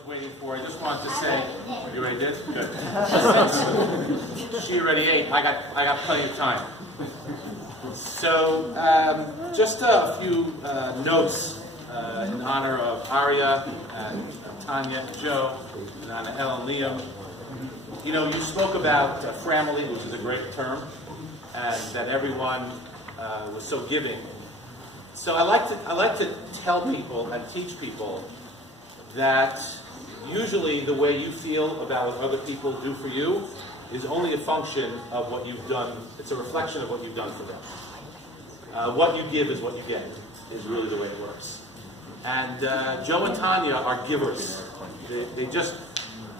everyone's waiting for. I just wanted to say, you ready to do? Good. She already ate. I got plenty of time. So, just a few notes in honor of Aria and Tanya and Joe, and Anna, and Liam. You know, you spoke about family, which is a great term, and that everyone was so giving. So I like to tell people and teach people that usually the way you feel about what other people do for you is only a function of what you've done. It's a reflection of what you've done for them. What you give is what you get, is really the way it works. And Joe and Tanya are givers. They just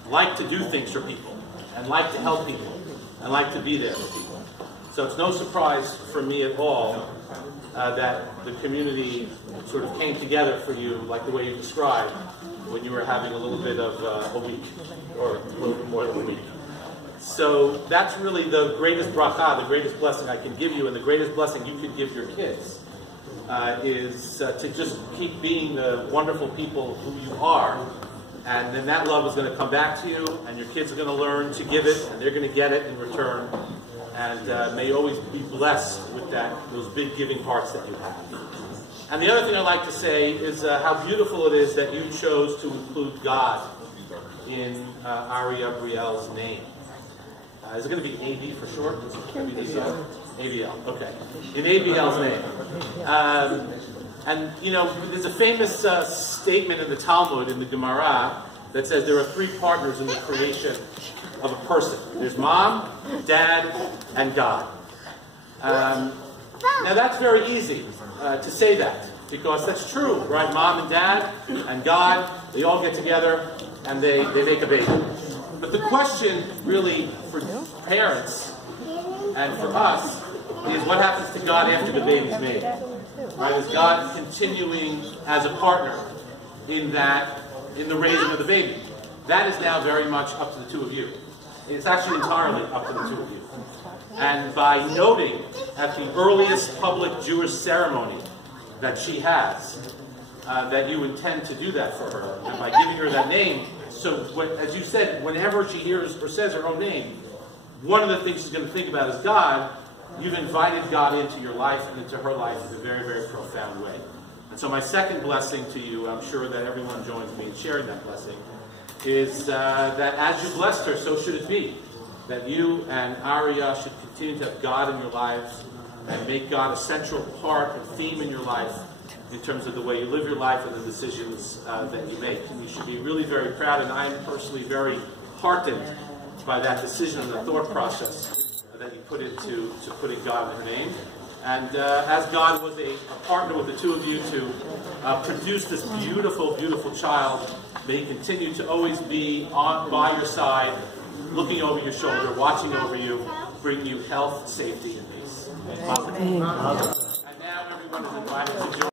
like to do things for people, and like to help people, and like to be there for people. So it's no surprise for me at all that the community sort of came together for you, like the way you described, when you were having a little bit of a week, or a little bit more than a week. So that's really the greatest bracha, the greatest blessing I can give you, and the greatest blessing you could give your kids, is to just keep being the wonderful people who you are, and then that love is going to come back to you, and your kids are going to learn to give it, and they're going to get it in return, and may you always be blessed with those big giving hearts that you have. And the other thing I'd like to say is how beautiful it is that you chose to include God in Aria Brielle's name. Is it going to be AB for short? ABL, okay. In ABL's name. And, you know, there's a famous statement in the Talmud, in the Gemara, that says there are three partners in the creation of a person. There's mom, dad, and God. Now that's very easy to say that, because that's true, right? Mom and dad and God, they all get together and they make a baby. But the question really for parents and for us is what happens to God after the baby's made? Right? Is God continuing as a partner in the raising of the baby? That is now very much up to the two of you. It's actually entirely up to the two of you. And by noting at the earliest public Jewish ceremony that she has, that you intend to do that for her, and by giving her that name, so as you said, whenever she hears or says her own name, one of the things she's going to think about is God. You've invited God into your life and into her life in a very, very profound way. And so my second blessing to you, I'm sure that everyone joins me in sharing that blessing, is that as you blessed her, so should it be. That you and Aria should continue to have God in your lives and make God a central part and theme in your life in terms of the way you live your life and the decisions that you make. And you should be really very proud, and I am personally very heartened by that decision and the thought process that you put into putting God in her name. And as God was a partner with the two of you to produce this beautiful, beautiful child, may He continue to always be by your side, looking over your shoulder, watching over you, bringing you health, safety, and peace. And now everyone is invited to join.